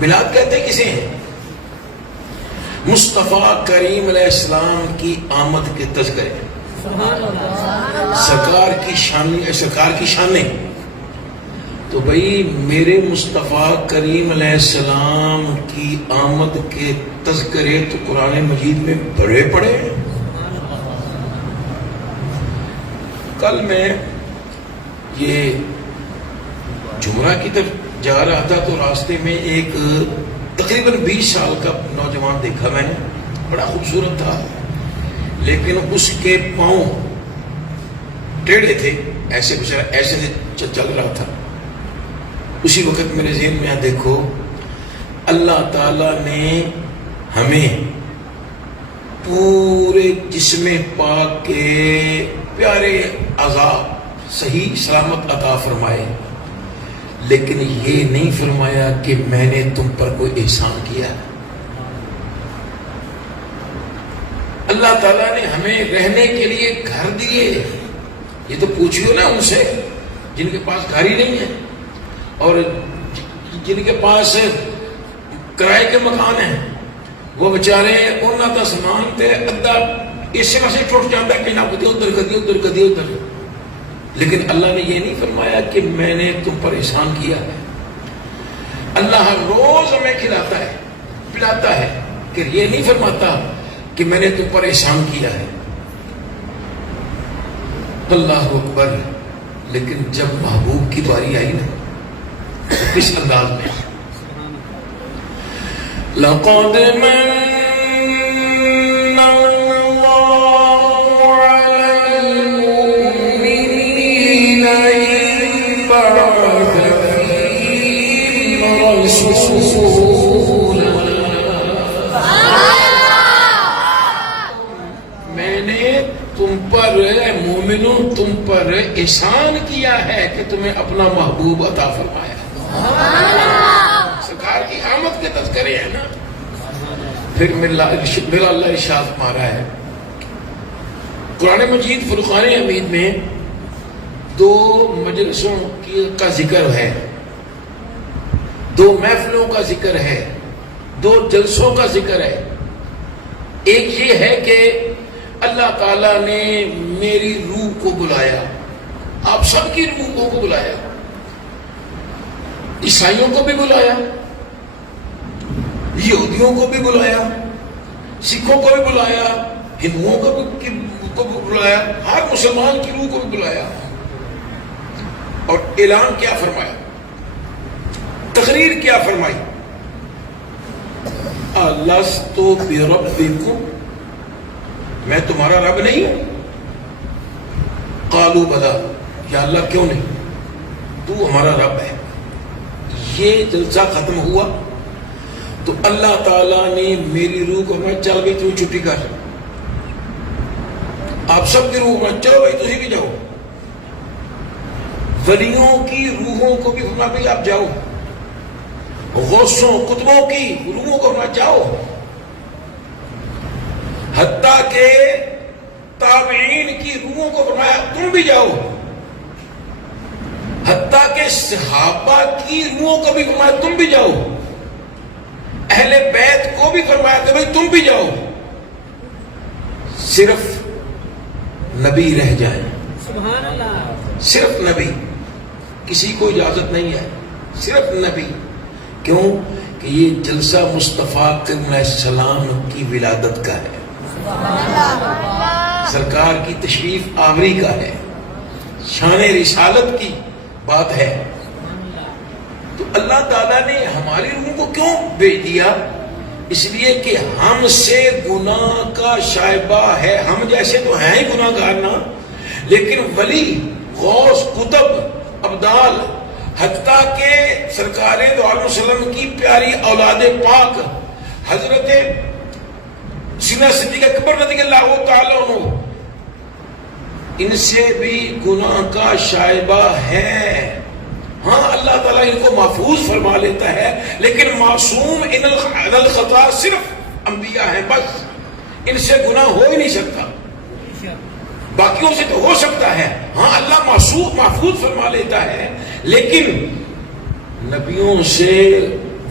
میلاد کہتے کسے ہیں؟ مصطفیٰ کریم علیہ السلام کی آمد کے تذکرے، سرکار کی شانیں. تو بھئی میرے مصطفیٰ کریم علیہ السلام کی آمد کے تذکرے تو قرآن مجید میں بڑے پڑے ہیں. کل میں یہ جمعہ کی طرف جا رہا تھا تو راستے میں ایک تقریباً 20 سال کا نوجوان دیکھا میں نے، بڑا خوبصورت تھا، لیکن اس کے پاؤں ٹیڑھے تھے، ایسے چل رہا تھا. اسی وقت میرے ذہن میں دیکھو اللہ تعالیٰ نے ہمیں پورے جسم پاک کے پیارے اعضاء صحیح سلامت عطا فرمائے، لیکن یہ نہیں فرمایا کہ میں نے تم پر کوئی احسان کیا. اللہ تعالیٰ نے ہمیں رہنے کے لیے گھر دیے. یہ تو پوچھیو نا ان سے جن کے پاس گھر ہی نہیں ہے اور جن کے پاس کرائے کے مکان ہیں، وہ بچارے انہوں کا سامان تے ادھا اس واسطے ٹوٹ جاتا ہے کہ نہ ادھر. لیکن اللہ نے یہ نہیں فرمایا کہ میں نے تم پر احسان کیا ہے. اللہ ہر روز ہمیں کھلاتا ہے پلاتا ہے، کہ یہ نہیں فرماتا کہ میں نے تم پر احسان کیا ہے. اللہ اکبر. لیکن جب محبوب کی باری آئی نا تو کس انداز میں؟ لقد میں نے تم پر مومنوں تم پر احسان کیا ہے کہ تمہیں اپنا محبوب عطا فرمایا. سرکار کی آمد کے تذکرے ہیں نا. پھر میرا اللہ ارشاد مارا ہے قرآن مجید فرقان حمید میں 2 مجلسوں کا ذکر ہے، 2 محفلوں کا ذکر ہے، 2 جلسوں کا ذکر ہے. ایک یہ ہے کہ اللہ تعالیٰ نے میری روح کو بلایا، آپ سب کی روحوں کو بلایا، عیسائیوں کو بھی بلایا، یہودیوں کو بھی بلایا، سکھوں کو بھی بلایا، ہندوؤں کو بھی بلایا، ہر مسلمان کی روح کو بھی بلایا. اور اعلان کیا فرمایا، تقریر کیا فرمائی؟ الست بربکم، میں تمہارا رب نہیں ہوں؟ قالوا بلا، یا اللہ کیوں نہیں، تو ہمارا رب ہے. یہ جلسہ ختم ہوا تو اللہ تعالیٰ نے میری روح کو میں چل گئی تو چھٹی کر، آپ سب کی روح میں چلو بھائی تسی بھی جاؤ. ولیوں کی روحوں کو بھی فرمایا بھائی آپ جاؤ، غوثوں قطبوں کی روحوں کو فرمایا جاؤ، حتیٰ کہ تابعین کی روحوں کو فرمایا تم بھی جاؤ، حتیٰ کہ صحابہ کی روحوں کو بھی فرمایا تم بھی جاؤ، اہل بیت کو بھی فرمایا کہ بھائی تم بھی جاؤ. صرف نبی رہ جائیں، سبحان اللہ، صرف نبی، کسی کو اجازت نہیں ہے، صرف نبی. کیوں کہ یہ جلسہ مصطفیٰ کریم علیہ السلام کی ولادت کا ہے، سرکار کی تشریف آوری کا ہے، شان رسالت کی بات ہے. تو اللہ تعالیٰ نے ہماری روح کو کیوں بھیج دیا؟ اس لیے کہ ہم سے گناہ کا شائبہ ہے. ہم جیسے تو ہیں ہی گناہ گار نا، لیکن ولی، غوث، قطب، ابدال، حتیٰ کہ سرکار دو عالم وسلم کی پیاری اولاد پاک حضرت سیدنا صدیق اکبر رضی اللہ تعالیٰ عنہ، ان سے بھی گناہ کا شائبہ ہے. ہاں اللہ تعالیٰ ان کو محفوظ فرما لیتا ہے، لیکن معصوم ان الخطا صرف انبیاء ہیں بس. ان سے گناہ ہو ہی نہیں سکتا، باقیوں سے تو ہو سکتا ہے. ہاں اللہ محفوظ فرما لیتا ہے، لیکن نبیوں سے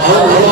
Allah